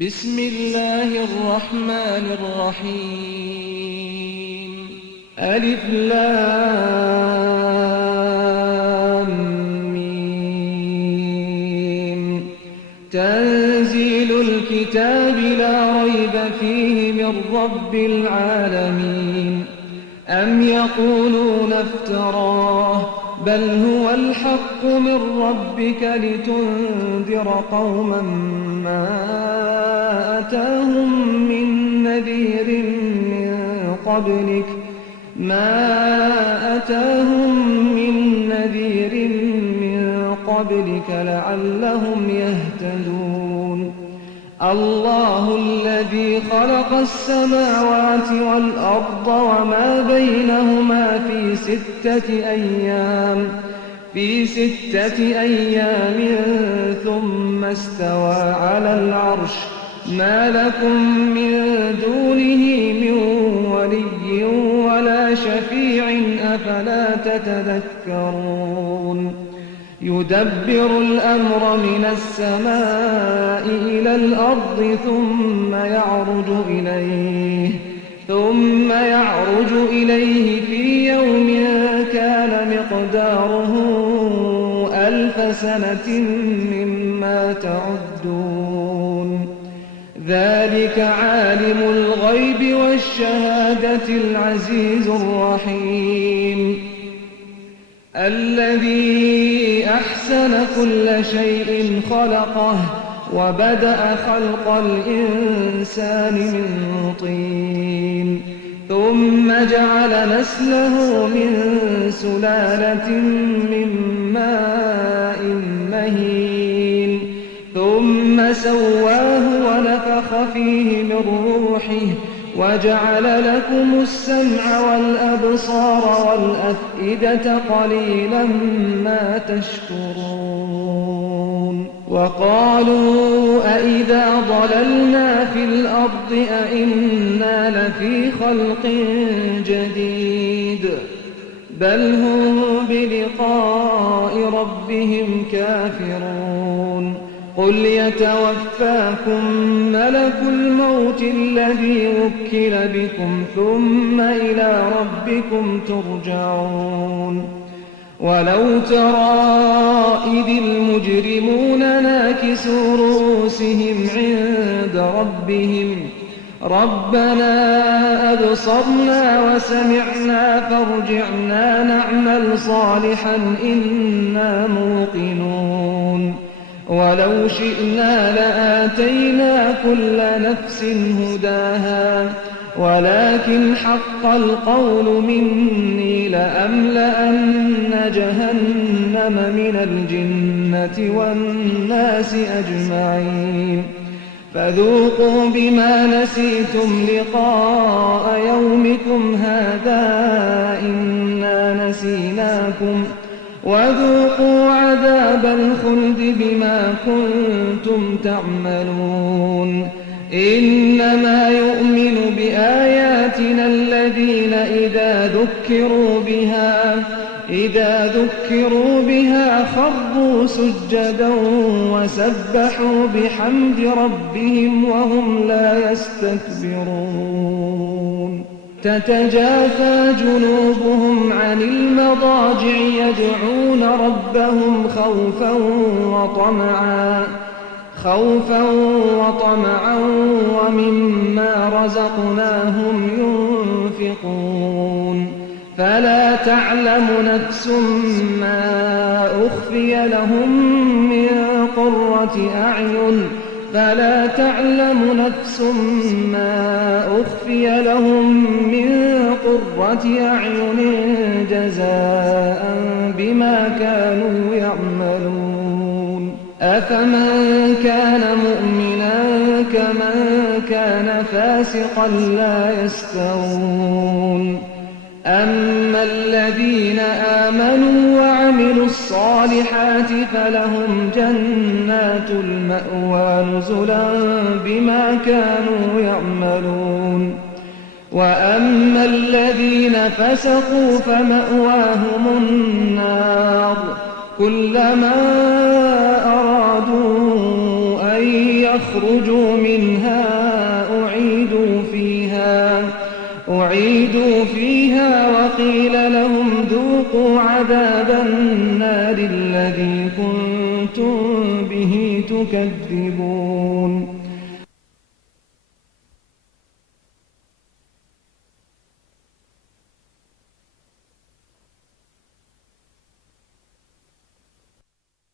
بسم الله الرحمن الرحيم ألف لام ميم تنزيل الكتاب لا ريب فيه من رب العالمين أم يقولون افتراه بل هو الحق من ربك لتنذر قوما ما أتاهم من نذير من قبلك لعلهم يهتدون الله الذي خلق السماوات والأرض وما بينهما في ستة أيام ثم استوى على العرش ما لكم من دونه من ولي ولا شفيع أفلا تتذكرون يدبر الأمر من السماء إلى الأرض ثم يعرج إليه في يوم كان مقداره 1000 سنة مما تعدون ذلك عالم الغيب والشهادة العزيز الرحيم الذي أحسن كل شيء خلقه وبدأ خلق الإنسان من طين ثم جعل نسله من سلالة من ماء مهين ثم سواه ونفخ فيه من روحه وجعل لكم السمع والأبصار والأفئدة قليلا ما تشكرون وقالوا أئذا ضللنا في الأرض أئنا لفي خلق جديد بل هم بلقاء ربهم كافرون قل يتوفاكم ملك الموت الذي وكل بكم ثم إلى ربكم ترجعون ولو ترى إذ المجرمون ناكسوا رؤوسهم عند ربهم ربنا أبصرنا وسمعنا فارجعنا نعمل صالحا إنا موقنون ولو شئنا لآتينا كل نفس هداها ولكن حق القول مني لأملأن جهنم من الجنة والناس أجمعين فذوقوا بما نسيتم لقاء يومكم هذا إنا نسيناكم وذوقوا عذاب الخلد بما كنتم تعملون إنما يؤمن بآياتنا الذين إذا ذكروا بها خروا سجدا وسبحوا بحمد ربهم وهم لا يستكبرون تتجافى جنوبهم عن المضاجع يدعون ربهم خوفا وطمعا ومما رزقناهم ينفقون فلا تعلم نفس ما أخفي لهم من قرة أعين جزاء بما كانوا يعملون أفمن كان مؤمنا كمن كان فاسقا لا يستوون أما الذين آمنوا وعملوا الصالحات فلهم جنات المأوى نزلا بما كانوا يعملون وأما الذين فسقوا فمأواهم النار كلما أرادوا أن فاخرجوا منها أعيدوا فيها وقيل لهم ذوقوا عذاب النار الذي كنتم به تكذبون